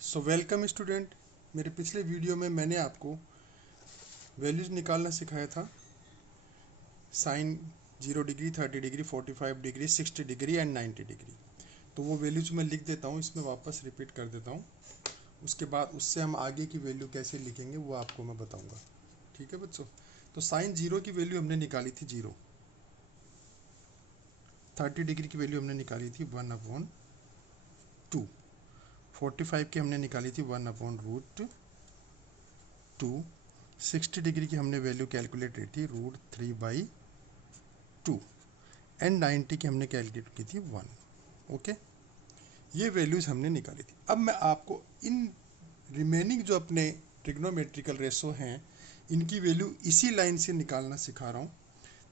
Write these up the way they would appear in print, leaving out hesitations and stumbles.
So welcome student. मेरे पिछले video में मैंने आपको वैल्यूज़ निकालना सिखाया था। Sine 0 degree, 30 degree, 45 degree, 60 degree and 90 degree. तो वो वैल्यूज मैं लिख देता हूँ, इसमें वापस रिपीट कर देता हूँ। उसके बाद उससे हम आगे की वैल्यू कैसे लिखेंगे वो आपको मैं बताऊँगा। ठीक है बच्चों। तो साइन 0 की वैल्यू हमने निकाली थी 0। 30 डिग्री की वैल्यू हमने निकाली थी 1/2। 45 की हमने निकाली थी 1/√2। 60 डिग्री की हमने वैल्यू कैलकुलेट की थी √3/2 एंड 90 की हमने कैलकुलेट की थी 1। ओके, ये वैल्यूज़ हमने निकाली थी। अब मैं आपको इन रिमेनिंग जो अपने ट्रिग्नोमेट्रिकल रेशो हैं इनकी वैल्यू इसी लाइन से निकालना सिखा रहा हूँ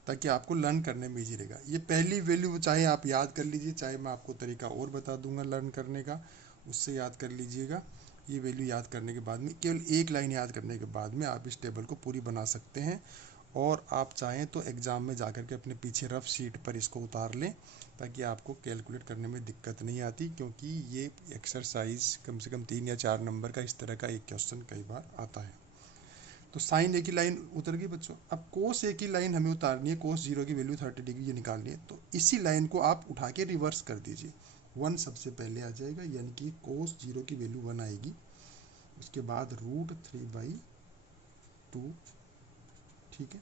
ताकि आपको लर्न करने में ईजी रहेगा। ये पहली वैल्यू चाहे आप याद कर लीजिए, चाहे मैं आपको तरीका और बता दूंगा लर्न करने का, उससे याद कर लीजिएगा। ये वैल्यू याद करने के बाद में, केवल एक लाइन याद करने के बाद में आप इस टेबल को पूरी बना सकते हैं। और आप चाहें तो एग्ज़ाम में जाकर के अपने पीछे रफ शीट पर इसको उतार लें ताकि आपको कैलकुलेट करने में दिक्कत नहीं आती, क्योंकि ये एक्सरसाइज कम से कम 3 या 4 नंबर का इस तरह का एक क्वेश्चन कई बार आता है। तो साइन ए की लाइन उतर गई बच्चों। अब कोस ए की लाइन हमें उतारनी है। कोस 0 की वैल्यू 30 डिग्री ये निकालनी है, तो इसी लाइन को आप उठा के रिवर्स कर दीजिए। 1 सबसे पहले आ जाएगा, यानी कि कोस 0 की वैल्यू 1 आएगी। उसके बाद √3/2। ठीक है,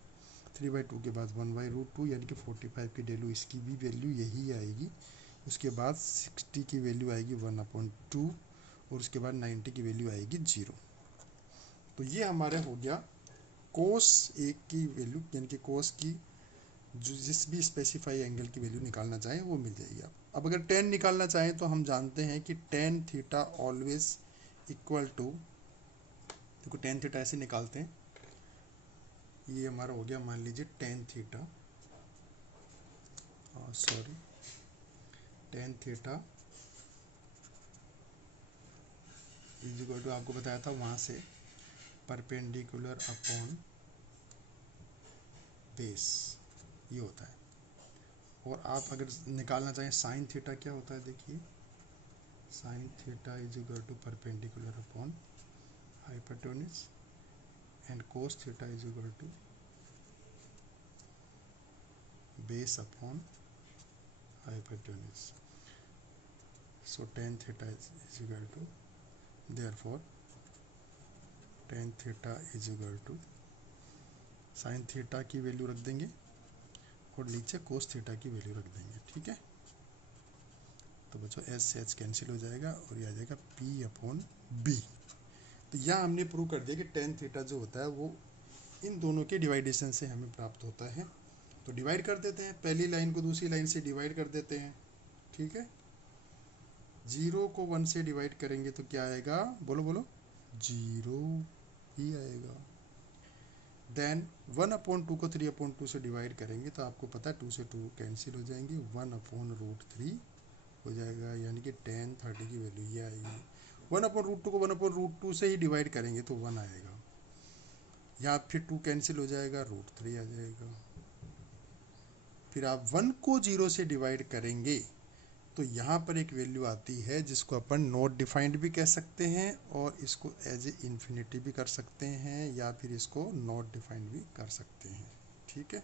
3/2 के बाद 1/√2, यानी कि 45 की वैल्यू, इसकी भी वैल्यू यही आएगी। उसके बाद 60 की वैल्यू आएगी 1/2 और उसके बाद 90 की वैल्यू आएगी 0। तो ये हमारा हो गया कोस ए की वैल्यू, यानी कि कोस की जो जिस भी स्पेसिफाई एंगल की वैल्यू निकालना चाहें वो मिल जाएगी आप। अब अगर टेन निकालना चाहें तो हम जानते हैं कि tan theta always equal to, देखो टेन थीटा ऐसे निकालते हैं। ये हमारा हो गया, मान लीजिए tan theta, sorry, tan theta is equal to, आपको बताया था वहाँ से, परपेंडिकुलर अपॉन बेस, ये होता है। और आप अगर निकालना चाहें साइन थीटा क्या होता है, देखिए sine theta is equal to perpendicular upon hypotenuse and cos theta is equal to base upon hypotenuse. So tan theta is equal to, therefore tan theta is equal to sine theta की value रख देंगे और नीचे cos theta की value रख देंगे। ठीक है, तो बच्चों एस से एच कैंसिल हो जाएगा और ये आ जाएगा P/B। तो यहाँ हमने प्रूव कर दिया कि टेन थीटा जो होता है वो इन दोनों के डिवाइडेशन से हमें प्राप्त होता है। तो डिवाइड कर देते हैं, पहली लाइन को दूसरी लाइन से डिवाइड कर देते हैं। ठीक है, 0 को 1 से डिवाइड करेंगे तो क्या आएगा, बोलो बोलो, 0 ही आएगा। देन 1/2 को 3/2 से डिवाइड करेंगे तो आपको पता है 2 से 2 कैंसिल हो जाएंगे, 1/√3 हो जाएगा, यानी कि टेन 30 की वैल्यू ये आएगी। 1/√2 को 1/√2 से ही डिवाइड करेंगे तो 1 आएगा। यहाँ फिर 2 कैंसिल हो जाएगा, √3 आ जाएगा। फिर आप 1 को 0 से डिवाइड करेंगे तो यहाँ पर एक वैल्यू आती है जिसको अपन नॉट डिफाइंड भी कह सकते हैं और इसको एज ए इन्फिनिटी भी कर सकते हैं, या फिर इसको नॉट डिफाइंड भी कर सकते हैं। ठीक है,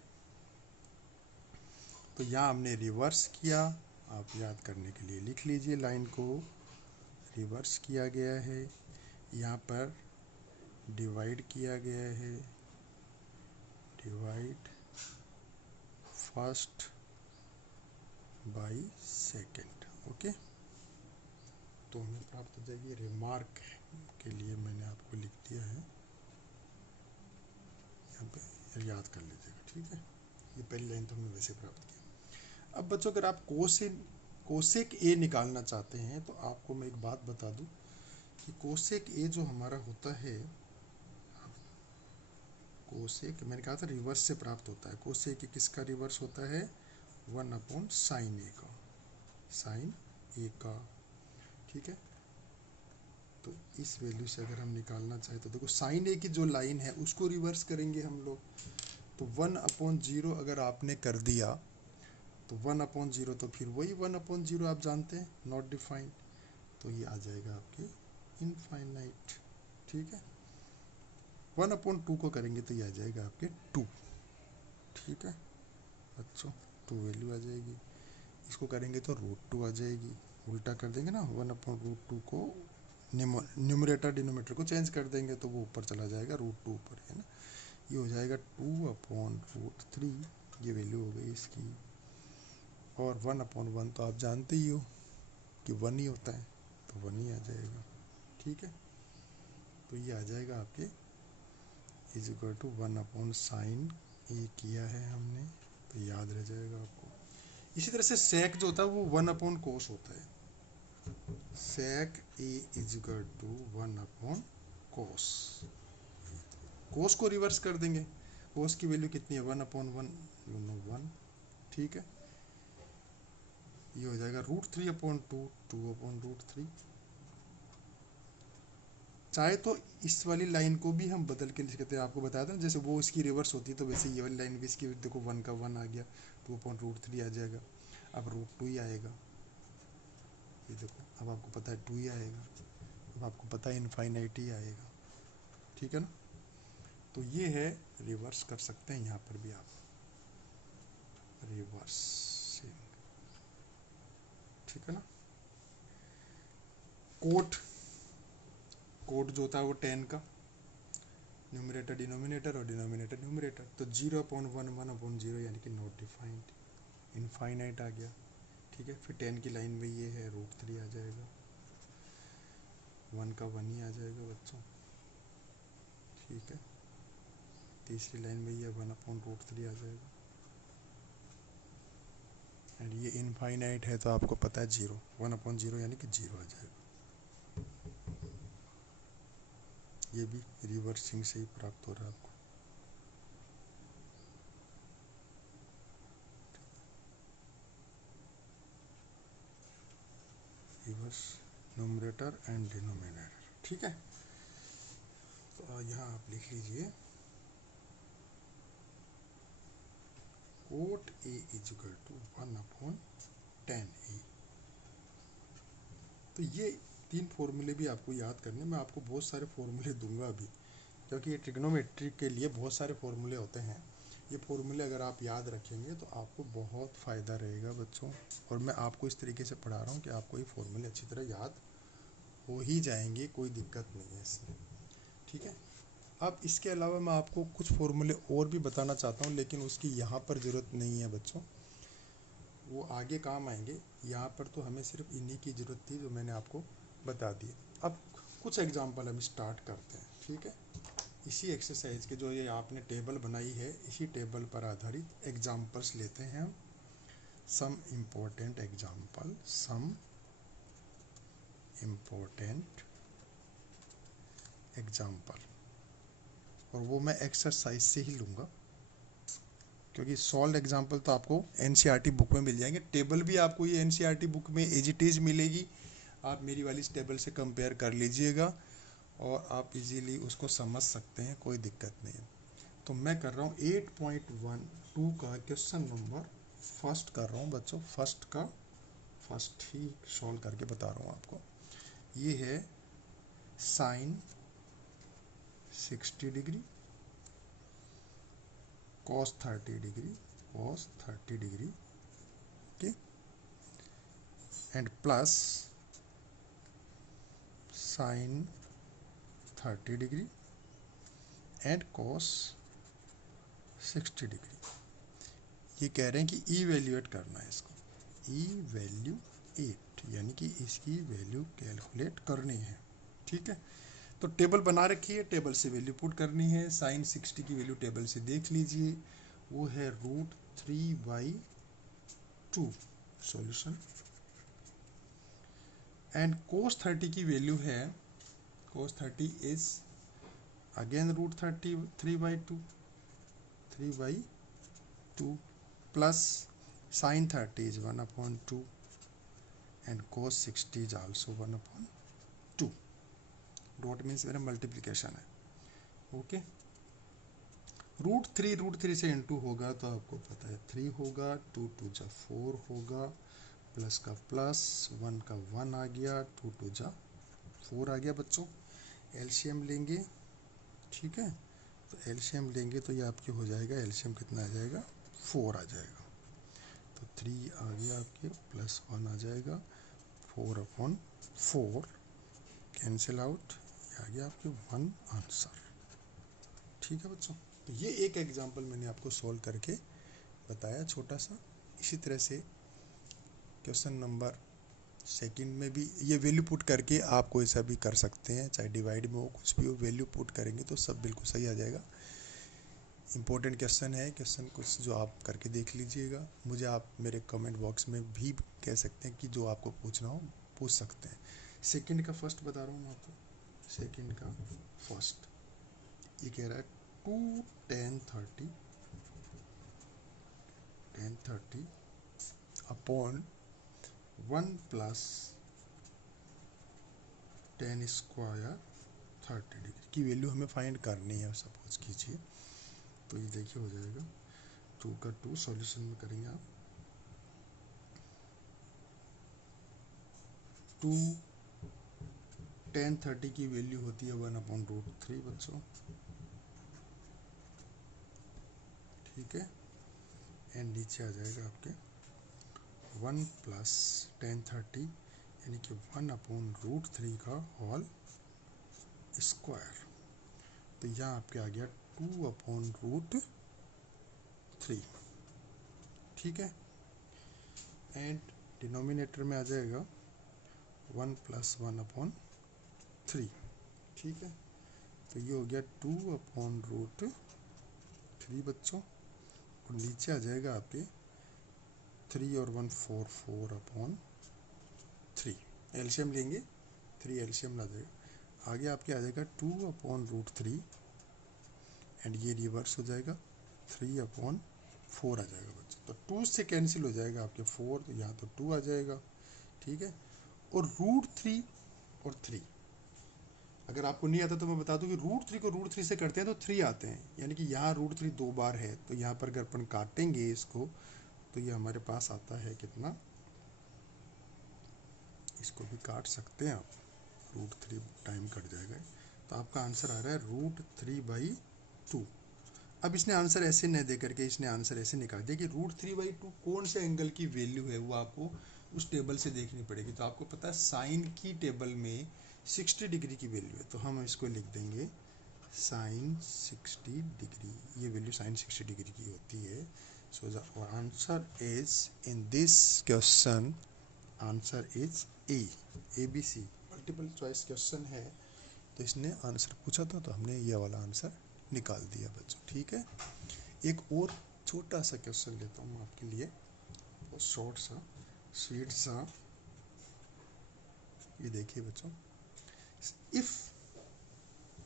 तो यहाँ हमने रिवर्स किया, आप याद करने के लिए लिख लीजिए, लाइन को रिवर्स किया गया है, यहाँ पर डिवाइड किया गया है, divide first by second. Okay, तो हमें प्राप्त हो जाएगी। रिमार्क के लिए मैंने आपको लिख दिया है, यहाँ पे याद कर लीजिएगा। ठीक है, ये पहली लाइन तो हमने वैसे प्राप्त किया। अब बच्चों अगर आप कोसेक ए निकालना चाहते हैं तो आपको मैं एक बात बता दूं कि कोसेक ए जो हमारा होता है, कोसेक मैंने कहा था रिवर्स से प्राप्त होता है। कोसेक किसका रिवर्स होता है, 1/sin ए का, साइन ए का। ठीक है, तो इस वैल्यू से अगर हम निकालना चाहें तो देखो साइन ए की जो लाइन है उसको रिवर्स करेंगे हम लोग, तो 1/0 अगर आपने कर दिया तो 1/0, तो फिर वही 1/0 आप जानते हैं, नॉट डिफाइंड, तो ये आ जाएगा आपके इनफाइनाइट। ठीक है, 1/2 को करेंगे तो ये आ जाएगा आपके 2। ठीक है बच्चों, 2 वैल्यू आ जाएगी। इसको करेंगे तो √2 आ जाएगी। उल्टा कर देंगे ना, 1/√2 को न्यूमरेटर डिनोमिनेटर को चेंज कर देंगे तो वो ऊपर चला जाएगा, √2 ऊपर है ना। ये हो जाएगा 2/√3, ये वैल्यू हो गई इसकी। और 1/1 तो आप जानते ही हो कि 1 ही होता है, तो 1 ही आ जाएगा। ठीक है, तो ये आ जाएगा आपके = 1/sin ए किया है हमने, तो याद रह जाएगा आपको। इसी तरह से सेक जो होता है वो 1/cos होता है। सेक ए = 1/cos। कोस को रिवर्स कर देंगे, कोस की वैल्यू कितनी है 1/1, 1। ठीक है, ये हो जाएगा √3/2, 2/√3। चाहे तो इस वाली लाइन को भी हम बदल के लिख सकते हैं, आपको बताया था जैसे वो इसकी रिवर्स होती है, तो वैसे ये वाली लाइन भी इसकी, देखो 1 का 1 आ गया, 2/√3 आ जाएगा, अब √2 ही आएगा। ये देखो अब आपको पता है 2 ही आएगा, अब आपको पता है इनफाइनाइट ही आएगा। ठीक है ना, तो ये है रिवर्स कर सकते हैं यहाँ पर भी आप, रिवर्सिंग। ठीक है ना, कोट जो होता है वो 10 का, न्यूमरेटर डिनोमिनेटर और डिनोमिनेटर न्यूमरेटर, तो 0/1 1/0 यानी कि नॉट डिफाइंड, इनफाइनाइट आ गया। ठीक है, फिर 10 की लाइन में ये है √3 आ जाएगा, 1 का 1 ही आ जाएगा बच्चों। ठीक है, तीसरी लाइन में ये 1/√3 आ जाएगा, एंड ये इनफाइनाइट है तो आपको पता है 0, 1/0 यानी कि 0 आ जाएगा। ये भी रिवर्सिंग से ही प्राप्त हो रहा है आपको। Reverse numerator and denominator. ठीक है, तो यहाँ आप लिख लीजिए कोट ए = 1/10a। तो ये 3 फॉर्मूले भी आपको याद करने, मैं आपको बहुत सारे फॉर्मूले दूंगा अभी, क्योंकि ये ट्रिग्नोमेट्री के लिए बहुत सारे फॉर्मूले होते हैं। ये फॉर्मूले अगर आप याद रखेंगे तो आपको बहुत फ़ायदा रहेगा बच्चों, और मैं आपको इस तरीके से पढ़ा रहा हूँ कि आपको ये फॉर्मूले अच्छी तरह याद हो ही जाएंगे, कोई दिक्कत नहीं है इसमें। ठीक है, अब इसके अलावा मैं आपको कुछ फॉर्मूले और भी बताना चाहता हूँ, लेकिन उसकी यहाँ पर ज़रूरत नहीं है बच्चों, वो आगे काम आएंगे। यहाँ पर तो हमें सिर्फ इन्हीं की ज़रूरत थी जो मैंने आपको बता दी। अब कुछ एग्जांपल हम स्टार्ट करते हैं। ठीक है, इसी एक्सरसाइज के जो ये आपने टेबल बनाई है, इसी टेबल पर आधारित एग्जांपल्स लेते हैं हम। Some important example, some important example, और वो मैं एक्सरसाइज से ही लूँगा, क्योंकि सॉल्व एग्जांपल तो आपको एनसीईआरटी बुक में मिल जाएंगे। टेबल भी आपको ये एनसीईआरटी बुक में एज इट इज़ मिलेगी, आप मेरी वाली इस टेबल से कंपेयर कर लीजिएगा और आप इजीली उसको समझ सकते हैं, कोई दिक्कत नहीं है। तो मैं कर रहा हूँ 8.12 का क्वेश्चन नंबर फर्स्ट कर रहा हूँ बच्चों, फर्स्ट ही सॉल्व करके बता रहा हूँ आपको। ये है sine 60 degree, cos 30 degree, cos 30 degree, okay, and plus sine 30 degree and cos 60 degree. ये कह रहे हैं कि इवेल्युएट करना है इसको, इवेल्युएट यानी कि इसकी वैल्यू कैलकुलेट करनी है। ठीक है, तो टेबल बना रखी है, टेबल से वैल्यू पुट करनी है। साइन 60 की वैल्यू टेबल से देख लीजिए, वो है √3/2 सॉल्यूशन, एंड cos 30 की वैल्यू है, cos 30 is again √3/2 plus sin 30 is 1/2 and cos 60 is also 1/2। Dot means मेरा मल्टीप्लिकेशन है, ओके। √3 से इंटू होगा तो आपको पता है 3 होगा, 2 2 जा 4 होगा, प्लस का प्लस, 1 का 1 आ गया, 2 2 जा 4 आ गया बच्चों। एलसीएम लेंगे, ठीक है, तो एलसीएम लेंगे तो ये आपके हो जाएगा, एलसीएम कितना आ जाएगा, 4 आ जाएगा। तो 3 आ गया आपके, +1 आ जाएगा, 4/4 कैंसिल आउट, ये आ गया आपके 1 आंसर। ठीक है बच्चों, तो ये एक एग्जांपल मैंने आपको सॉल्व करके बताया छोटा सा। इसी तरह से क्वेश्चन नंबर सेकंड में भी ये वैल्यू पुट करके आप कोई सा भी कर सकते हैं, चाहे डिवाइड में हो कुछ भी हो, वैल्यू पुट करेंगे तो सब बिल्कुल सही आ जाएगा। इम्पोर्टेंट क्वेश्चन है, क्वेश्चन कुछ जो आप करके देख लीजिएगा। मुझे आप मेरे कमेंट बॉक्स में भी कह सकते हैं कि जो आपको पूछना हो पूछ सकते हैं। सेकंड का फर्स्ट बता रहा हूँ मैं आपको, सेकंड का फर्स्ट ये कह रहा है 2 tan 30 upon 1 + tan square 30 degree की वैल्यू हमें फाइंड करनी है, सपोज कीजिए। तो ये देखिए हो जाएगा 2 का 2 सॉल्यूशन में करेंगे आप, 2 tan 30 की वैल्यू होती है 1/√3 बच्चों, ठीक है। एंड नीचे आ जाएगा आपके 1 + tan 30 यानी कि 1/√3 का होल स्क्वायर। तो यहाँ आपके आ गया 2/√3, ठीक है। एंड डिनोमिनेटर में आ जाएगा 1 + 1/3, ठीक है। तो ये हो गया 2/√3 बच्चों, और नीचे आ जाएगा आपके 3 और 1 4 4/3। एलसीएम लेंगे, 3 एलसीएम ला जाएगा, आगे आपके आ जाएगा 2/√3 एंड ये रिवर्स हो जाएगा 3/4 आ जाएगा बच्चों। तो 2 से कैंसिल हो जाएगा आपके 4, तो यहाँ तो 2 आ जाएगा, ठीक है। और √3 और 3 अगर आपको नहीं आता तो मैं बता दूं कि √3 को √3 से करते हैं तो 3 आते हैं, यानी कि यहाँ √3 2 बार है, तो यहाँ पर अगर अपन काटेंगे इसको तो ये हमारे पास आता है कितना, इसको भी काट सकते हैं आप, √3 टाइम कट जाएगा, तो आपका आंसर आ रहा है √3/2। अब इसने आंसर ऐसे न दे करके इसने आंसर ऐसे निकाल दिया कि √3/2 कौन से एंगल की वैल्यू है वो आपको उस टेबल से देखनी पड़ेगी। तो आपको पता है साइन की टेबल में 60 डिग्री की वैल्यू है, तो हम इसको लिख देंगे साइन 60 डिग्री, ये वैल्यू साइन 60 डिग्री की होती है। So the answer is in this question, answer is ABC multiple choice question है, तो इसने आंसर पूछा था तो हमने ये वाला आंसर निकाल दिया बच्चों, ठीक है। एक और छोटा सा क्वेश्चन लेता हूँ आपके लिए, शॉर्ट सा स्वीट सा। ये देखिए बच्चों, if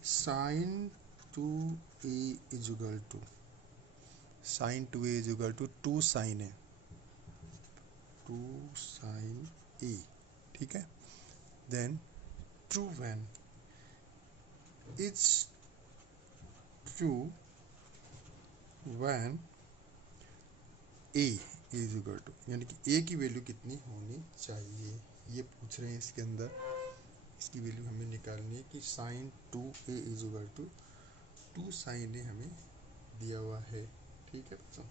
sin 2a is equal to sin 2a is equal to 2 sin a, 2 sin a, ठीक है। Then true when is true when a is equal to, यानी कि a की वैल्यू कितनी होनी चाहिए, ये पूछ रहे हैं इसके अंदर। इसकी वैल्यू हमें निकालनी है कि sin 2a is equal to 2 sin a हमें दिया हुआ है, ठीक है बच्चों।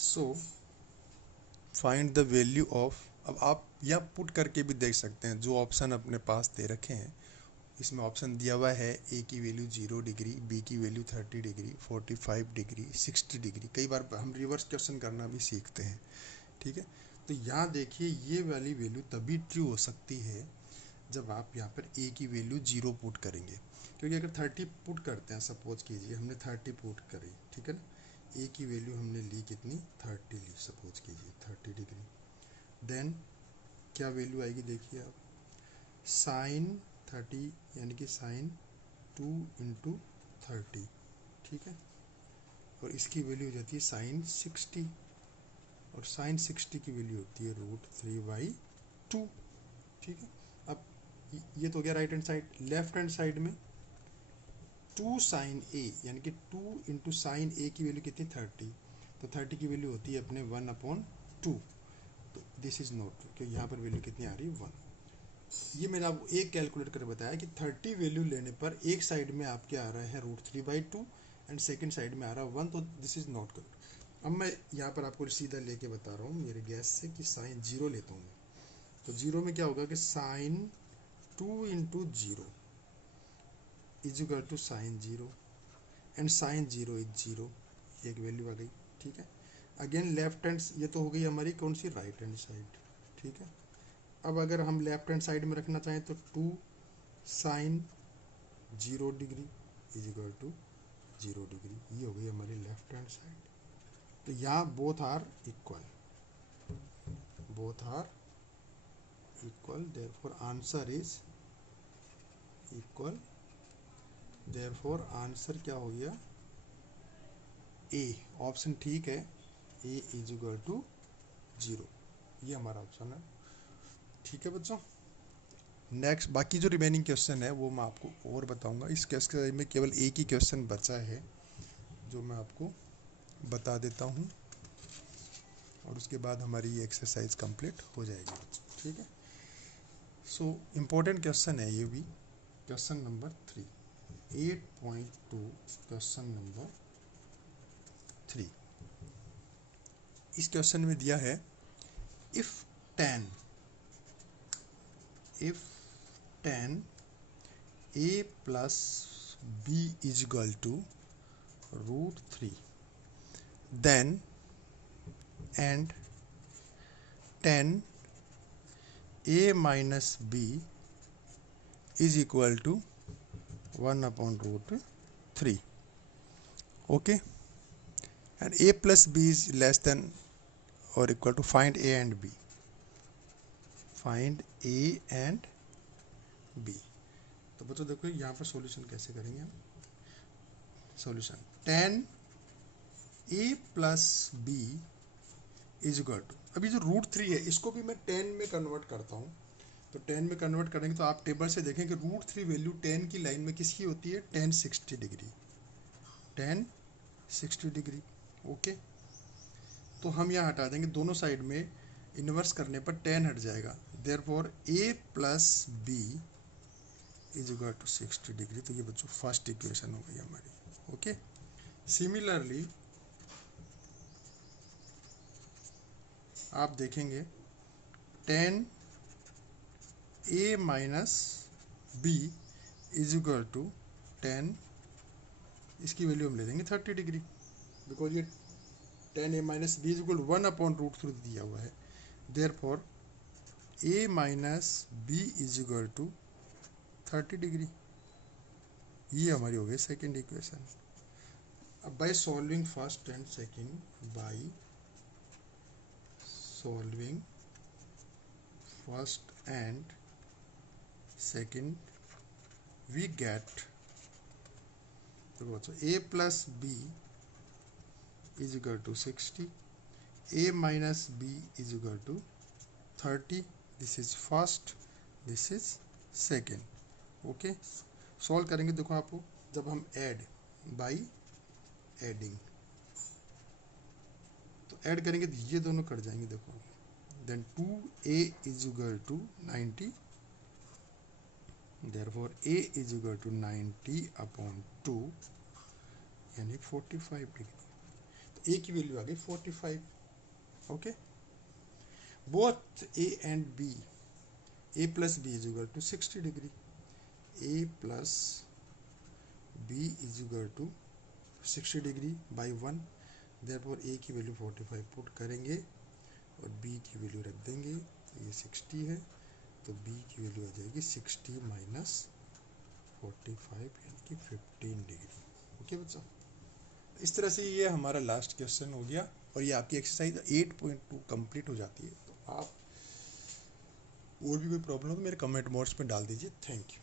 So find the value of, अब आप यह पुट करके भी देख सकते हैं, जो ऑप्शन अपने पास दे रखे हैं इसमें ऑप्शन दिया हुआ है ए की वैल्यू 0 डिग्री, बी की वैल्यू 30 डिग्री, 45 डिग्री, 60 डिग्री। कई बार हम रिवर्स क्वेश्चन करना भी सीखते हैं, ठीक है। तो यहाँ देखिए ये वाली वैल्यू तभी ट्रू हो सकती है जब आप यहाँ पर ए की वैल्यू 0 पुट करेंगे, क्योंकि अगर 30 पुट करते हैं, सपोज कीजिए हमने 30 पुट करी, ठीक है ना, ए की वैल्यू हमने ली कितनी 30 ली, सपोज कीजिए 30 डिग्री, देन क्या वैल्यू आएगी देखिए आप, साइन 30 यानी कि साइन 2 × 30, ठीक है, और इसकी वैल्यू हो जाती है साइन 60, और साइन 60 की वैल्यू होती है √3/2, ठीक है। अब ये तो हो गया right hand side, left hand side में 2 sin a यानी कि 2 × sin a की वैल्यू कितनी 30, तो 30 की वैल्यू होती है अपने 1/2, तो दिस इज़ नॉट, क्योंकि यहाँ पर वैल्यू कितनी आ रही है 1। ये मैंने आपको एक कैलकुलेट कर बताया कि 30 वैल्यू लेने पर एक साइड में आपके आ रहा है √3/2 एंड सेकेंड साइड में आ रहा है 1, तो दिस इज़ नॉट करेक्ट। अब मैं यहाँ पर आपको सीधा लेके बता रहा हूँ मेरे गैस से कि साइन 0 लेता हूँ मैं, तो 0 में क्या होगा कि sine 2 × 0 is equal to sine 0 and sine 0 is 0, एक वैल्यू आ गई, ठीक है। अगेन लेफ्ट हैंड, ये तो हो गई हमारी कौन सी, राइट हैंड साइड, ठीक है। अब अगर हम लेफ्ट हैंड साइड में रखना चाहें तो 2 sine 0 degree is equal to 0 degree, ये हो गई हमारी लेफ्ट हैंड साइड। तो यहाँ both are equal, therefore answer is equal, therefore answer क्या हो गया, ए ऑप्शन ठीक है, ए इज इक्वल टू 0, ये हमारा ऑप्शन है, ठीक है बच्चों। नेक्स्ट बाकी जो रिमेनिंग क्वेश्चन है वो मैं आपको और बताऊंगा। इस क्वेश्चन में केवल एक ही क्वेश्चन बचा है जो मैं आपको बता देता हूं, और उसके बाद हमारी ये एक्सरसाइज कंप्लीट हो जाएगी, ठीक है। सो इम्पोर्टेंट क्वेश्चन है ये भी, क्वेश्चन नंबर 3, 8.2 क्वेश्चन नंबर 3। इस क्वेश्चन में दिया है if 10 a plus b is equal to √3, then and 10 a minus b is equal to 1/√3, okay, and a plus b is less than or equal to, find a and b, find a and b। तो बच्चों देखो यहाँ पर solution कैसे करेंगे हम, solution 10 a plus b is equal to, अभी जो √3 है इसको भी मैं 10 में कन्वर्ट करता हूँ, तो 10 में कन्वर्ट करेंगे तो आप टेबल से देखें कि √3 वैल्यू 10 की लाइन में किसकी होती है, 1060 डिग्री, 1060 डिग्री, ओके। तो हम यहाँ हटा देंगे, दोनों साइड में इन्वर्स करने पर 10 हट जाएगा, therefore a plus b is equal to 60 degree. तो ये बच्चों फर्स्ट इक्वेशन हो गई हमारी, ओके। सिमिलरली आप देखेंगे 10 a minus b is equal to 10, इसकी वैल्यू हम ले देंगे 30 डिग्री, बिकॉज ये 10 a minus b is equal to 1/√3 दिया हुआ है, therefore a minus b is equal to 30 degree, ये हमारी हो गई सेकेंड इक्वेशन। अब by solving first and second, by solving first and second we get, तो a plus b is equal to 60, a minus b is equal to 30, this is first, this is second, okay. Solve करेंगे, देखो आपको जब हम add by adding, तो add करेंगे तो ये दोनों कट जाएंगे, देखो then 2a is equal to 90, therefore a is equal to 90/2 यानी 45 डिग्री, तो a की वैल्यू आ गई 45, okay. Both a and b, a plus b is equal to 60 degree, a plus b is equal to 60 degree by 1, therefore a की value 45 put करेंगे और b की value रख देंगे, तो ये 60 है, तो b की वैल्यू आ जाएगी 60 माइनस 45 यानी कि 15 डिग्री, ओके बच्चों। इस तरह से ये हमारा लास्ट क्वेश्चन हो गया और ये आपकी एक्सरसाइज 8.2 कंप्लीट हो जाती है। तो आप और भी कोई प्रॉब्लम हो तो मेरे कमेंट बॉक्स में डाल दीजिए। Thank you.